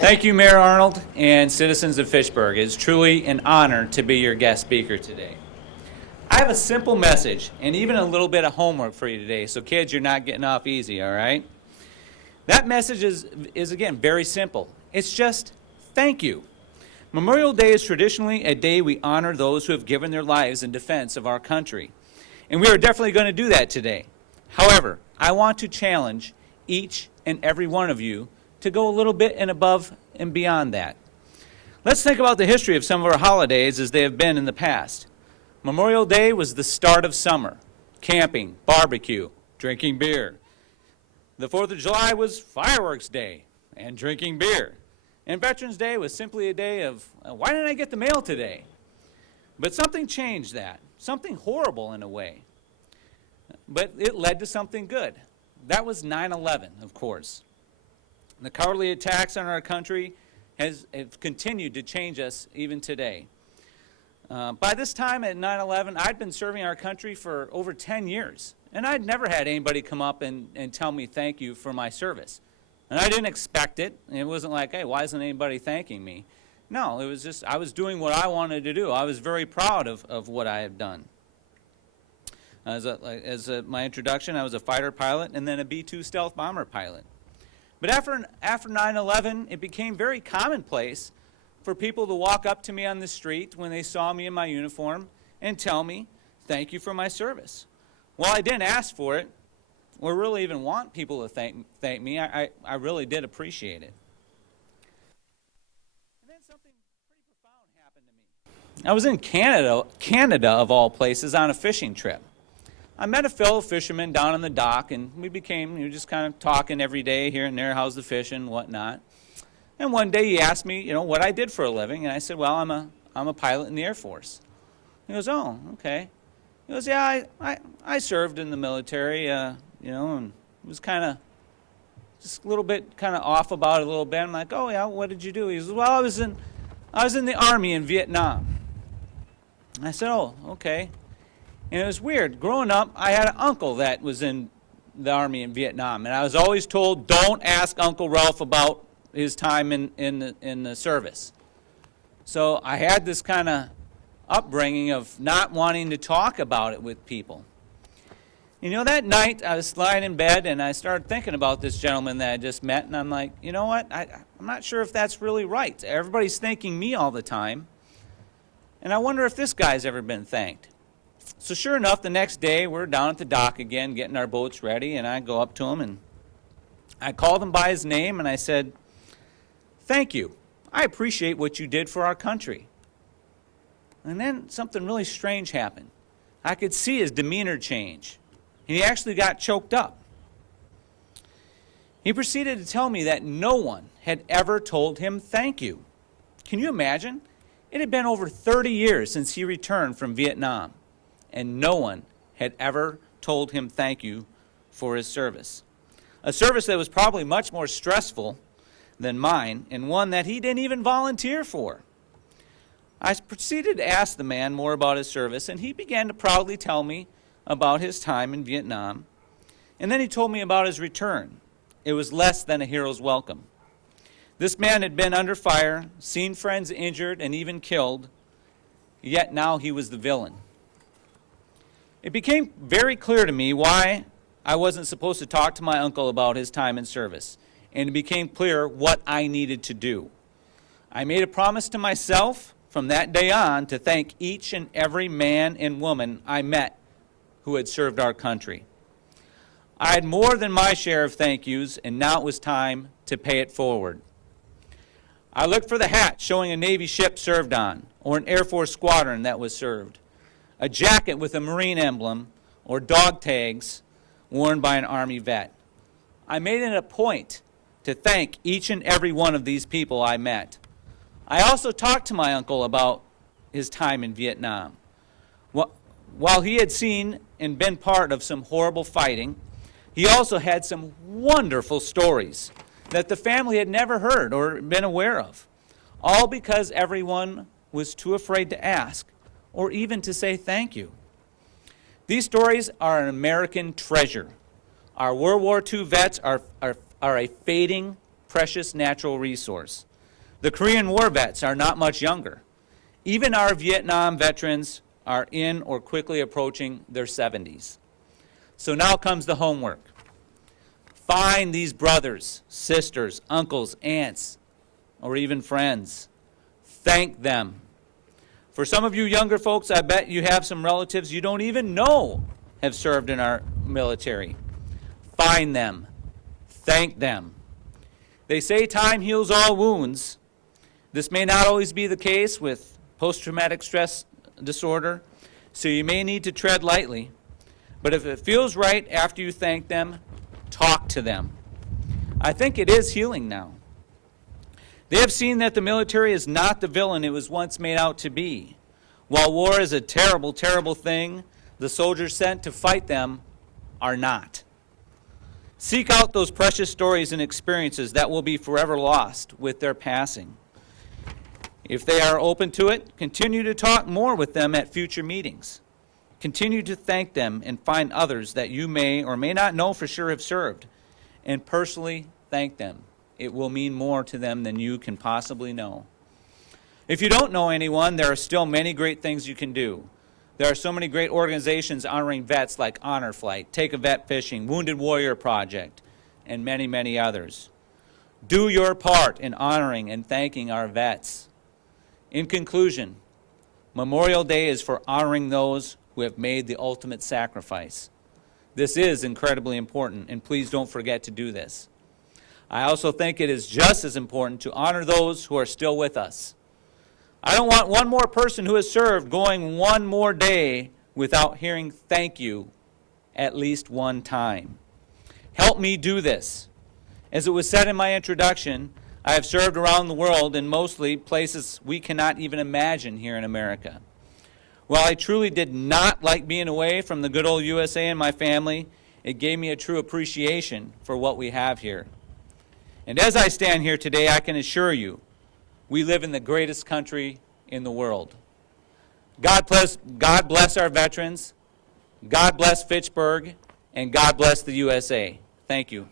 Thank you, Mayor Arnold and citizens of Fitchburg. It is truly an honor to be your guest speaker today. I have a simple message and even a little bit of homework for you today, so kids, you're not getting off easy, all right? That message is again, very simple. It's just thank you. Memorial Day is traditionally a day we honor those who have given their lives in defense of our country. And we are definitely going to do that today. However, I want to challenge each and every one of you to go a little bit and above and beyond that. Let's think about the history of some of our holidays as they have been in the past. Memorial Day was the start of summer, camping, barbecue, drinking beer. The 4th of July was Fireworks Day and drinking beer. And Veterans Day was simply a day of, why didn't I get the mail today? But something changed that, something horrible in a way. But it led to something good. That was 9/11, of course. The cowardly attacks on our country have continued to change us even today. By this time at 9/11, I'd been serving our country for over 10 years. And I'd never had anybody come up and tell me thank you for my service. And I didn't expect it. It wasn't like, hey, why isn't anybody thanking me? No, it was just I was doing what I wanted to do. I was very proud of what I had done. As my introduction, I was a fighter pilot and then a B-2 stealth bomber pilot. But after 9/11, it became very commonplace for people to walk up to me on the street when they saw me in my uniform and tell me, thank you for my service. Well, I didn't ask for it or really even want people to thank me. I really did appreciate it. And then something pretty profound happened to me. I was in Canada of all places, on a fishing trip. I met a fellow fisherman down on the dock, and we just kind of talking every day here and there, how's the fishing, whatnot. And one day he asked me, what I did for a living, and I said, well, I'm a pilot in the Air Force. He goes, oh, okay. He goes, yeah, I served in the military, and it was kind of just a little bit kind of off about it a little bit. I'm like, oh yeah, what did you do? He goes, well, I was in the Army in Vietnam. And I said, oh, okay. And it was weird. Growing up, I had an uncle that was in the Army in Vietnam, and I was always told, don't ask Uncle Ralph about his time in the service. So I had this kind of upbringing of not wanting to talk about it with people. That night I was lying in bed and I started thinking about this gentleman that I just met, and I'm like, you know what, I'm not sure if that's really right. Everybody's thanking me all the time, and I wonder if this guy's ever been thanked. So sure enough, the next day we're down at the dock again getting our boats ready, and I go up to him and I called him by his name and I said, thank you. I appreciate what you did for our country. And then something really strange happened. I could see his demeanor change. And he actually got choked up. He proceeded to tell me that no one had ever told him thank you. Can you imagine? It had been over 30 years since he returned from Vietnam, and no one had ever told him thank you for his service. A service that was probably much more stressful than mine, and one that he didn't even volunteer for. I proceeded to ask the man more about his service, and he began to proudly tell me about his time in Vietnam. And then he told me about his return. It was less than a hero's welcome. This man had been under fire, seen friends injured and even killed, yet now he was the villain. It became very clear to me why I wasn't supposed to talk to my uncle about his time in service, and it became clear what I needed to do. I made a promise to myself from that day on to thank each and every man and woman I met who had served our country. I had more than my share of thank yous, and now it was time to pay it forward. I looked for the hat showing a Navy ship served on, or an Air Force squadron that was served, a jacket with a Marine emblem, or dog tags worn by an Army vet. I made it a point to thank each and every one of these people I met. I also talked to my uncle about his time in Vietnam. While he had seen and been part of some horrible fighting, he also had some wonderful stories that the family had never heard or been aware of, all because everyone was too afraid to ask or even to say thank you. These stories are an American treasure. Our World War II vets are a fading, precious natural resource. The Korean War vets are not much younger. Even our Vietnam veterans are in or quickly approaching their 70s. So now comes the homework. Find these brothers, sisters, uncles, aunts, or even friends. Thank them. For some of you younger folks, I bet you have some relatives you don't even know have served in our military. Find them. Thank them. They say time heals all wounds. This may not always be the case with post-traumatic stress disorder, so you may need to tread lightly. But if it feels right after you thank them, talk to them. I think it is healing now. They have seen that the military is not the villain it was once made out to be. While war is a terrible, terrible thing, the soldiers sent to fight them are not. Seek out those precious stories and experiences that will be forever lost with their passing. If they are open to it, continue to talk more with them at future meetings. Continue to thank them and find others that you may or may not know for sure have served, and personally thank them. It will mean more to them than you can possibly know. If you don't know anyone, there are still many great things you can do. There are so many great organizations honoring vets like Honor Flight, Take a Vet Fishing, Wounded Warrior Project, and many, many others. Do your part in honoring and thanking our vets. In conclusion, Memorial Day is for honoring those who have made the ultimate sacrifice. This is incredibly important, and please don't forget to do this. I also think it is just as important to honor those who are still with us. I don't want one more person who has served going one more day without hearing thank you at least one time. Help me do this. As it was said in my introduction, I have served around the world in mostly places we cannot even imagine here in America. While I truly did not like being away from the good old USA and my family, it gave me a true appreciation for what we have here. And as I stand here today, I can assure you, we live in the greatest country in the world. God bless our veterans, God bless Fitchburg, and God bless the USA. Thank you.